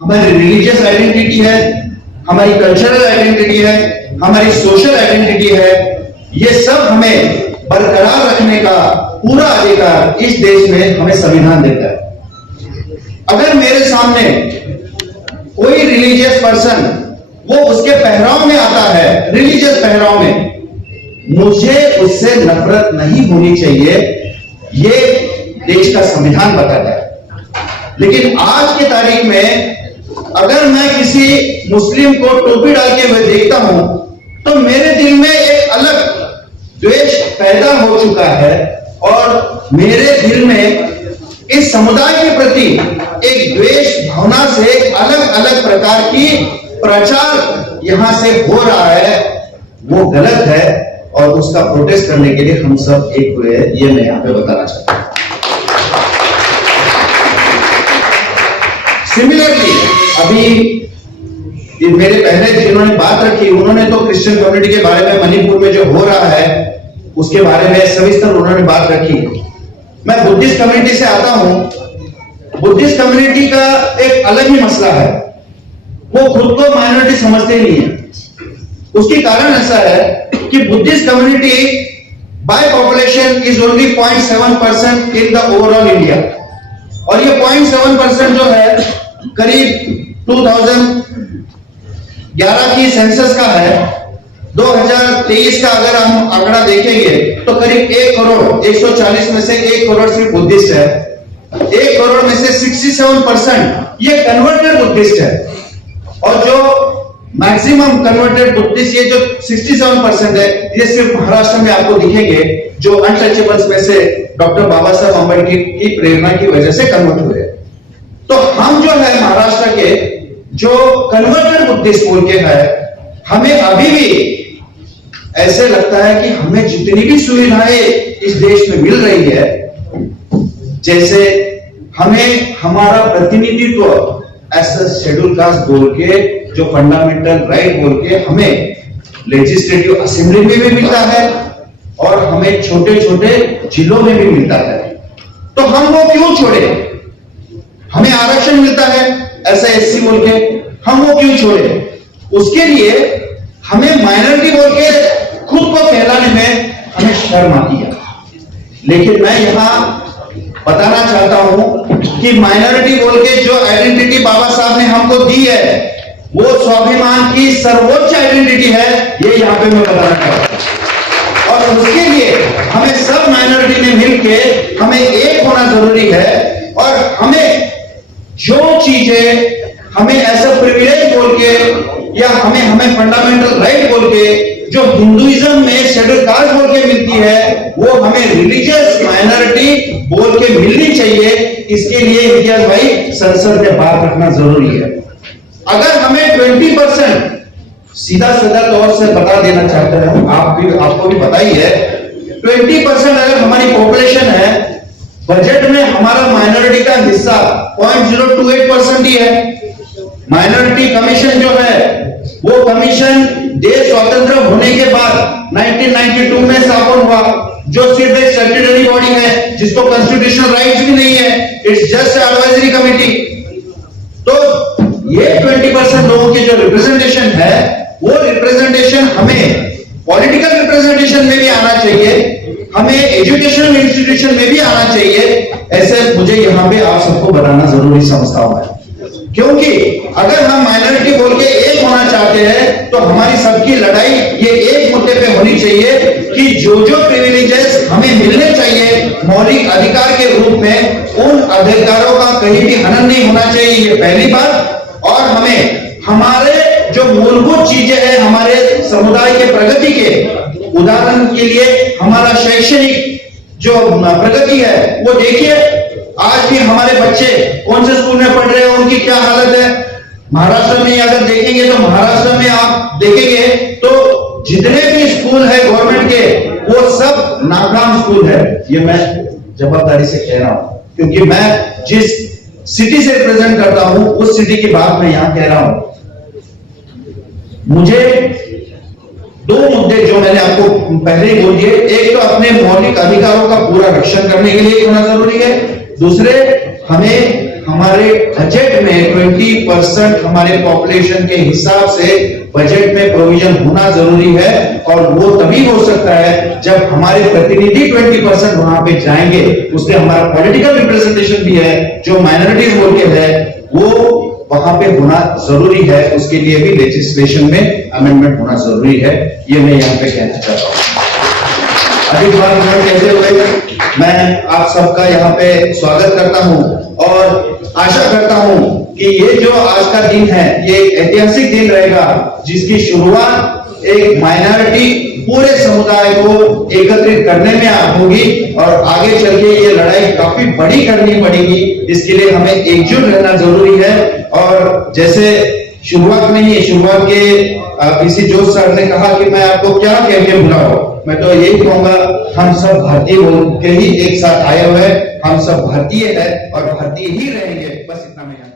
हमारी religious identity है, हमारी कल्चरल आइडेंटिटी है, हमारी सोशल आइडेंटिटी है। ये सब हमें बरकरार रखने का पूरा अधिकार इस देश में हमें संविधान देता है। अगर मेरे सामने कोई रिलीजियस पर्सन वो उसके पहराव में आता है, रिलीजियस पहराव में, मुझे उससे नफरत नहीं होनी चाहिए, ये देश का संविधान बताता है। लेकिन आज की तारीख में अगर मैं किसी मुस्लिम को टोपी डालते हुए देखता हूं तो मेरे दिल में एक अलग द्वेष पैदा हो चुका है और मेरे दिल में इस समुदाय के प्रति एक द्वेष भावना से अलग अलग प्रकार की प्रचार यहां से हो रहा है, वो गलत है और उसका प्रोटेस्ट करने के लिए हम सब एक हुए हैं, ये मैं यहां पे बताना चाहता हूं। सिमिलरली अभी मेरे पहले जिन्होंने बात रखी उन्होंने तो क्रिश्चियन कम्युनिटी के बारे में, मणिपुर में जो हो रहा है उसके बारे में सविस्तर उन्होंने बात रखी। मैं बुद्धिस्ट कम्युनिटी से आता हूं। बुद्धिस्ट कम्युनिटी का एक अलग ही मसला है, वो खुद को माइनॉरिटी समझते नहीं है। उसके कारण ऐसा है कि Buddhist community by population is only 0.7% in the overall India, और ये 0.7% जो है करीब 2011 की सेंसस का है। 2023 का अगर हम आंकड़ा देखेंगे तो करीब 1 करोड़ 140 में से 1 करोड़ सिर्फ बुद्धिस्ट है। 1 करोड़ में से 67% ये कन्वर्टेड बुद्धिस्ट है, और जो मैक्सिमम कन्वर्टेड बुद्धिस्ट ये जो 67% है ये सिर्फ महाराष्ट्र में आपको दिखेंगे, जो अनटचेबल्स में से डॉक्टर बाबा साहब अम्बेडकर की प्रेरणा की वजह से कन्वर्ट हुए। तो हम जो है महाराष्ट्र के जो कन्वर्टेड बुद्धिस्ट बोल के है, हमें अभी भी ऐसे लगता है कि हमें जितनी भी सुविधाएं इस देश में मिल रही है, जैसे हमें हमारा प्रतिनिधित्व ऐसा शेड्यूल कास्ट बोल के, जो फंडामेंटल राइट बोल के हमें लेजिस्लेटिव असेंबली में भी मिलता है और हमें छोटे छोटे जिलों में भी मिलता है, तो हम वो क्यों छोड़े? हमें आरक्षण मिलता है ऐसा एससी बोल के, हम वो क्यों छोड़े? उसके लिए हमें माइनॉरिटी बोल के खुद को कहलाने में हमें शर्म आती है। लेकिन मैं यहां बताना चाहता हूं कि माइनॉरिटी बोल के जो आइडेंटिटी बाबा साहब ने हमको दी है, वो स्वाभिमान की सर्वोच्च आइडेंटिटी है, ये यहां पे मैं बताना चाहता हूं। और उसके लिए हमें सब माइनॉरिटी में मिलके हमें एक होना जरूरी है, और हमें जो चीजें हमें ऐसा प्रिविलेज बोल के या हमें फंडामेंटल राइट बोल के जो हिंदुइज्म में शेड्यूल कास्ट बोल के मिलती है, वो हमें रिलीजियस माइनॉरिटी बोल के मिलनी चाहिए। इसके लिए इम्तियाज भाई संसद में बात रखना जरूरी है। अगर हमें 20% सीधा साधा तौर से बता देना चाहते हैं, आपको भी पता ही है, 20% अगर हमारी पॉपुलेशन है, बजट में हमारा माइनॉरिटी का हिस्सा 0.028% ही है। माइनॉरिटी कमीशन जो है वो कमीशन देश स्वतंत्र होने के बाद 1992 में स्थापन हुआ, जो सिर्फ एक स्टैट्यूटरी बॉडी है जिसको कॉन्स्टिट्यूशनल राइट्स भी नहीं है, इट्स जस्ट एडवाइजरी कमिटी। तो ये 20% लोगों की जो रिप्रेजेंटेशन है, वो रिप्रेजेंटेशन हमें पॉलिटिकल रिप्रेजेंटेशन में भी आना चाहिए, हमें एजुकेशनल इंस्टीट्यूशन में भी आना चाहिए। ऐसे मुझे यहाँ पे आप सबको बताना जरूरी समझता हूं, क्योंकि अगर हम माइनॉरिटी बोल के एक होना चाहते हैं तो हमारी सबकी लड़ाई ये एक मुद्दे पे होनी चाहिए कि जो जो प्रिविलेजेस हमें मिलने चाहिए मौलिक अधिकार के रूप में, उन अधिकारों का कहीं भी हनन नहीं होना चाहिए, ये पहली बात। और हमें हमारे जो मूलभूत चीजें हैं हमारे समुदाय के प्रगति के, उदाहरण के लिए हमारा शैक्षणिक जो प्रगति है, वो देखिए आज भी हमारे बच्चे कौन से स्कूल में पढ़ रहे हैं, उनकी क्या हालत है। महाराष्ट्र में अगर देखेंगे तो महाराष्ट्र में आप देखेंगे तो जितने भी स्कूल है गवर्नमेंट के, वो सब नाकाम स्कूल है। ये मैं जवाबदारी से कह रहा हूं, क्योंकि मैं जिस सिटी से रिप्रेजेंट करता हूं उस सिटी की बात मैं यहां कह रहा हूं। मुझे दो मुद्दे जो मैंने आपको पहले ही बोल दिए, एक तो अपने मौलिक अधिकारों का पूरा रक्षण करने के लिए होना जरूरी है, दूसरे हमें हमारे बजट में 20% हमारे पॉपुलेशन के हिसाब से बजट में प्रोविजन होना जरूरी है, और वो तभी हो सकता है जब हमारे प्रतिनिधि 20% वहां पे जाएंगे। उसके हमारा पॉलिटिकल रिप्रेजेंटेशन भी है, जो माइनॉरिटीज बोल के है वो वहां पे होना जरूरी है। उसके लिए भी लेजिस्लेशन में अमेंडमेंट होना जरूरी है। ये मैं यहाँ पे कहना चाहता हूँ। अधिक बात कहते हुए मैं आप सबका यहाँ पे स्वागत करता हूँ और आशा करता हूँ कि ये जो आज का दिन है ये एक ऐतिहासिक दिन रहेगा, जिसकी शुरुआत एक माइनॉरिटी पूरे समुदाय को एकत्रित करने में होगी, और आगे चल के ये लड़ाई काफी बड़ी करनी पड़ेगी। इसके लिए हमें एकजुट रहना जरूरी है। और जैसे शुरुआत में ही शुरुआत के पीसी जोश सर ने कहा कि मैं आपको क्या कह के बुलाऊं, मैं तो यही कहूंगा, हम सब भारतीय बोल के ही एक साथ आए हुए, हम सब भारतीय है और भारतीय ही रहेंगे। बस इतना मैं यहाँ